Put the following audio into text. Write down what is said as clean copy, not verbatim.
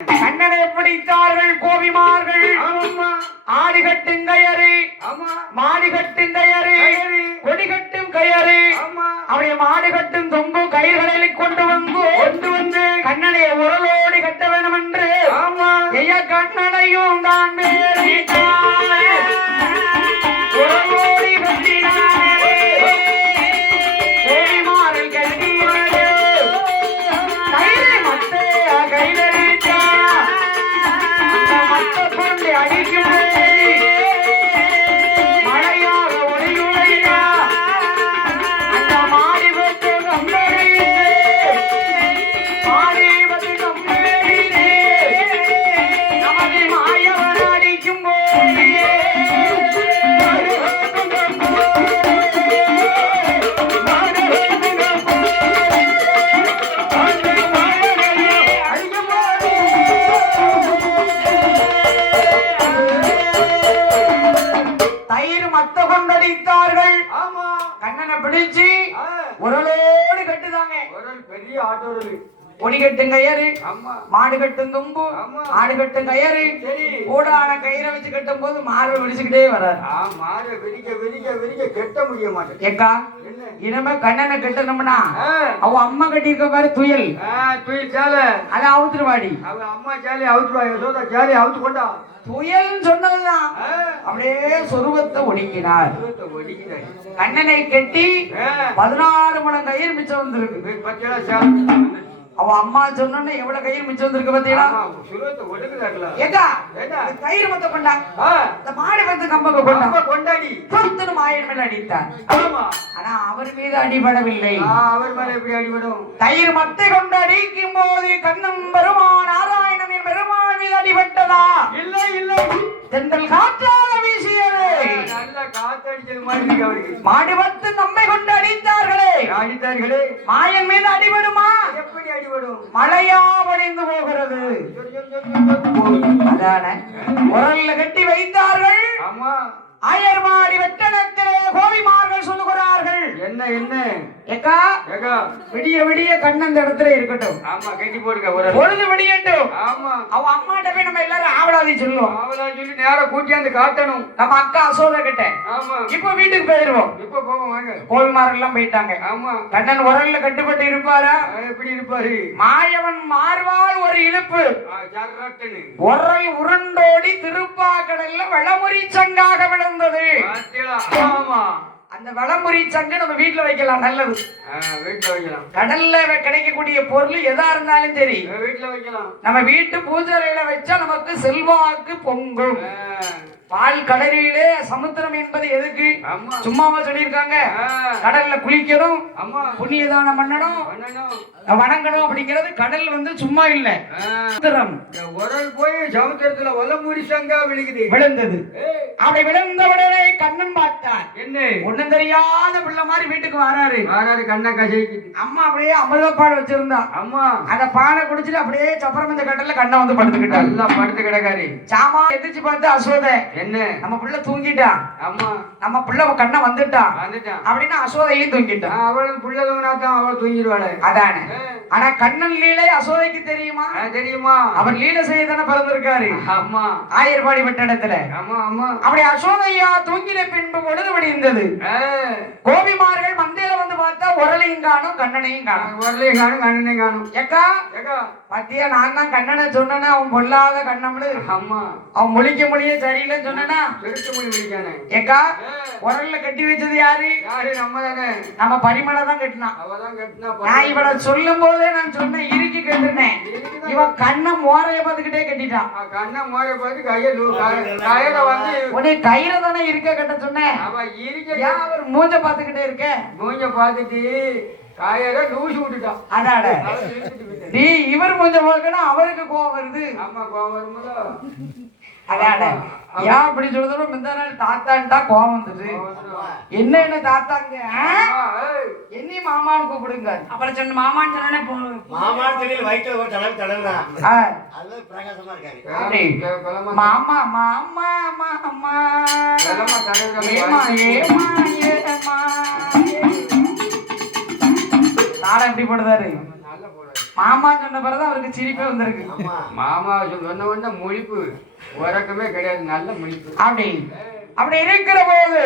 கண்ணனை பிடித்தார்கள் கோபிமார்கள். ஆடி கட்டும் கயறு, மாடி கட்டும் கயறு, கொடி கட்டும் கயறு, அவருடைய மாடு கட்டும் தொங்கு கயிறுகளை கொண்டு வந்து கண்ணனை உரலோடி கட்ட வேண்டும் என்று கண்ணனையும் தான் உரலோடி கட்டினாரே. கோபிமார்கள் கட்டினாரே கயிறு மத்த கைதறிச்சா மத்த கொண்டு அடிக்கும் மழையாக ஒளியுடையா அந்த மாடி பத்து கம்பெனி மாடி பத்து கம்பெனி நமது மாயவன் அடிக்கும் போது மத்த கொண்டடித்தார்கள். கண்ணனை பிடிச்சு உரலோடு கட்டுதாங்க. பெரிய ஆட்டோடு கொடி கட்டும் கயிறு, மாடு கட்டும் தும்பு, ஆடு கட்டும் கயிறு, ஓடான கயிறை வச்சு கட்டும் போது மாடு விரிச்சுக்கிட்டே வர்றாரு. மாடு விரிக்க விரிக்க விரிக்க கட்ட முடிய மாட்டேன். ஏக்கா இனிமே கண்ணனை கட்டணும்னா அவ அம்மா கட்டியிருக்க பாரு துயல் துயல் சேலை அதை அவுத்துருவாடி. அவ அம்மா சேலையை அவுத்துருவா, சேலையை அவுத்து கொண்டா புயல் சொன்னதுதான். அப்படியே சொருவத்தை ஒடுங்கினார். கண்ணனை கட்டி 16 முழம் கயிறு மிச்சம் வந்திருக்கு. அவ அம்மா சொன்ன எவ்வளவு கயிறு மிச்சம் வந்திருக்கு பாத்தீங்களா? கயிறு மொத்த கொண்டா இந்த மாடு வந்து கம்பக கொண்டாடி சொத்துன்னு மாயன் மேல அடித்தார். ஆனா அவர் மீது அடிபடவில்லை. அவர் மேல எப்படி அடிபடும்? கயிறு மத்தை கொண்டு அடிக்கும் போது கண்ணன் பெருமான் நாராயணன் பெருமான் மீது அடிபட்டதா? இல்லை இல்லை, தென்றல் காற்றாக வீசியது. நல்ல காத்தடிச்சது மாதிரி அவருக்கு. மாடு மத்து நம்மை கொண்டு அடித்தார்களே மாயன் மீது அடிபடுமா? எப்படி அடிபடும்? மழையா வடிந்து போகிறது. அதான உரல்ல கட்டி வைத்தார்கள். ஆமா, ஆயர்மாடி வெட்டனத்திலே கோபிமார்கள் சொல்லுகிறார்கள். என்ன என்ன ஏக்கா ஏக்கா விடிய விடிய கண்ணன் இந்த இடத்துல இருக்கட்டும். ஆமா, கட்டி போடுங்க. ஒரு பொழுது விடியட்டும். ஆமா, அவ அம்மாட்ட போய் நம்ம எல்லாரும் ஆவலாதி சொல்லுவோம். ஆவலாதி சொல்லி நேரா கூட்டியாந்து காட்டணும். நம்ம அக்கா அசோத கிட்ட. ஆமா, இப்ப வீட்டுக்கு போயிருவோம். இப்ப போவோம் வாங்க. கோபிமார்கள் எல்லாம் போயிட்டாங்க. ஆமா, கண்ணன் உரல்ல கட்டுப்பட்டு இருப்பாரா? எப்படி இருப்பாரு? மாயவன் மார்வால் ஒரு இழுப்பு உரல் உருண்டோடி திருப்பாக்கடல்ல வளமுறி சங்காக விழுந்தது. ஆமா, அந்த வளமுறி சங்கு நம்ம வீட்டுல வைக்கலாம். நல்லது, வீட்டுல வைக்கலாம். கடல்ல கிடைக்கக்கூடிய பொருள் எதா இருந்தாலும் சரி வீட்டுல வைக்கலாம். நம்ம வீட்டு பூஜையில வச்சா நமக்கு செல்வாக்கு பொங்கும். பால் கடலிலே சமுத்திரம் என்பது எதுக்கு? சும்மாவா சொல்லியிருக்காங்க? கடல்ல குளிக்கணும், புண்ணியதானம் பண்ணணும், வணங்கணும் அப்படிங்கிறது. கடல் வந்து சும்மா இல்ல, உரல் போய் சமுத்திரத்துல வலமுறி சங்கா விழுந்தது. அப்படி விழுந்தவுடனே கண்ணன் பார்த்தார். என்ன ஒண்ணும் தெரியாத பிள்ளை மாதிரி வீட்டுக்கு வராரு. கண்ணன் கசைக்கு அம்மா அப்படியே அமிர்தப்பாடு வச்சிருந்தா. அம்மா அந்த பானை குடிச்சிட்டு அப்படியே சப்பரம் இந்த கடல்ல கண்ணை வந்து படுத்துக்கிட்டா. எல்லாம் படுத்து கிடக்காரு. சாமா எதிர்த்து பார்த்து அசோத என்ன நம்ம பிள்ளை தூங்கிட்டான். ஆமா, நம்ம பிள்ளை கண்ணை வந்துட்டான் அப்படின்னா அசோதையும் தூங்கிட்டான். அவள் பிள்ளை தூங்கினாத்தான் அவள் தூங்கிடுவாள். அதானே. ஆனா கண்ணன் லீலை அசோதைக்கு தெரியுமா? தெரியுமா? அவர் லீலை செய்யதானே பிறந்திருக்காரு. ஆமா, ஆயர்பாடி விட்ட இடத்துல. ஆமா ஆமா, அப்படி அசோதையா தூங்கின பின்பு பொழுது விடிந்தது. கோபிமார்கள் மந்தையில வந்து பார்த்தா உரலையும் காணும் கண்ணனையும் காணும். உரலையும் காணும் கண்ணனையும் காணும். ஏக்கா ஏக்கா பத்தியா நான் தான் கண்ணனை சொன்னா அவன் பொல்லாத கண்ணம்னு. ஆமா, அவன் முழிக்க முடிய சரியில்லைன்னு சொன்னா ஏக்கா உரல்ல கட்டி வச்சது யாரு? நம்ம தானே. நம்ம பரிமளை தான் கட்டினா. நான் இவளை சொல்லும் போதே நான் சொன்னேன் இறுக்கி கட்டுனேன். இவன் கண்ணை மோரைய பார்த்துக்கிட்டே கட்டிட்டான். கண்ணை மோரைய பார்த்து கையில வந்து உடனே கயிறை தானே இருக்க கட்ட சொன்னேன். அவர் மூஞ்ச பார்த்துக்கிட்டே இருக்க. மூஞ்ச பார்த்துட்டு காயரை லூசி விட்டுட்டான். அடாட நீ இவர் மூஞ்ச பார்க்கணும், அவருக்கு கோவம் வருது. ஆமா, கோவம் வரும்போது அதாட ஏன் அப்படி சொல்றதோ முந்தா நாள் தாத்தான்டா கோவம் வந்தது. என்ன தாத்தாங்க என்ன மாமான்னு கூப்பிடுங்க. அப்புறம் சொன்ன மாமான்னு சொன்னே போதும். மாமான்னு சொல்லி வயிற்றுல ஒரு தடவை தடவுதான். அது பிரகாசமா இருக்காரு. மாமா மாமா மாமா ஏமா ஏமா ஏமா தாளம் எப்படி போடுறாரு? மாமா சொன்ன பிறகுதான் அவருக்கு சிரிப்பே வந்திருக்கு. மாமா சொன்ன உடனே முழிப்பு உறக்கமே கிடையாது, நல்ல முழிப்பு. அப்படி அப்படி இருக்கிற போது